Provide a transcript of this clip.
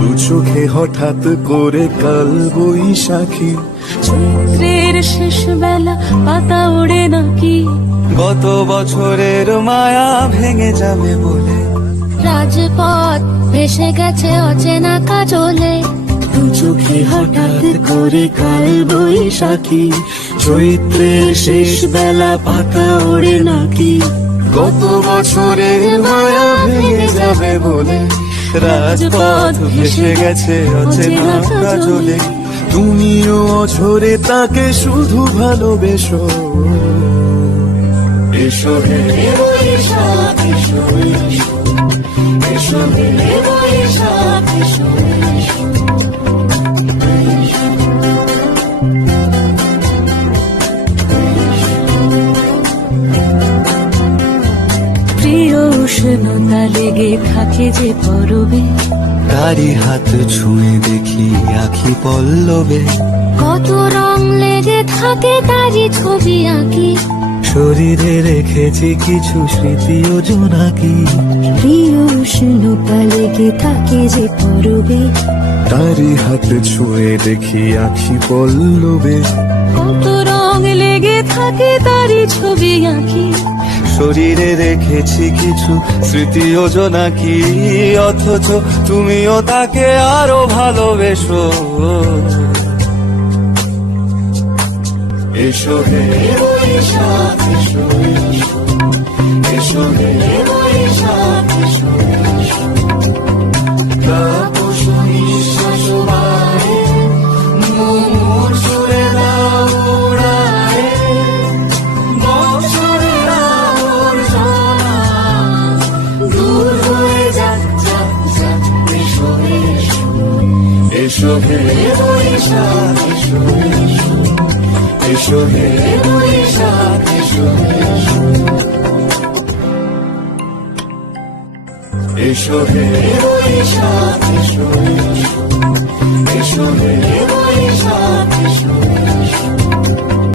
দু চোখে হঠাৎ করে কাল বৈশাখী, চৈত্রের শেষ বেলা পাতা ওড়ে নাকি, গত বছরের মায়া ভেঙে যাবে বলে রাজপথ ভেসে গেছে অচেনা কাজলে। দু চোখে হঠাৎ করে কাল বৈশাখী, চৈত্রের শেষ বেলা পাতা ওড়ে নাকি, গত বছরের মায়া ভেঙে যাবে বলে রাজপথ ভেসে গেছে অচেনা কাজলে। তুমিও অঝরে তাকে শুধু ভালোবেসো, এসো হে বৈশাখ এসো, এসো হে বৈশাখ এসো। প্রিয় উষ্ণতা লেগে থাকে যে পরবে, তারি হাত ছুঁয়ে দেখি আখি পল্লবে, কত রং লেগে থাকে তারই ছবি আঁকি, শরীরে রেখেছি কিছু স্মৃতি ও জোনাকি। প্রিয় উষ্ণতা লেগে থাকে যে পরবে, তারি হাত ছুঁয়ে দেখি আখি পল্লবে, কত রং লেগে থাকে তারই ছবি আঁকি, শরীরে রেখেছি কিছু স্মৃতি ও জোনাকি। অথচ তুমিও তাকে আরো ভালোবেসো, এসো হে বৈশাখ এসো, এসো হে বৈশাখ এসো। তাপস নিঃশ্বাস বাড়ে, মুমুর সুরে দাও উড়ায়ে, বৎসরের আবর্জনা দূর হয়ে যাক যাক যাক। এসো এসো, এসো হে বৈশাখ এসো, এসো হে বৈশাখ এসো, এসো হে বৈশাখ এসো, এসো হে বৈশাখ এসো।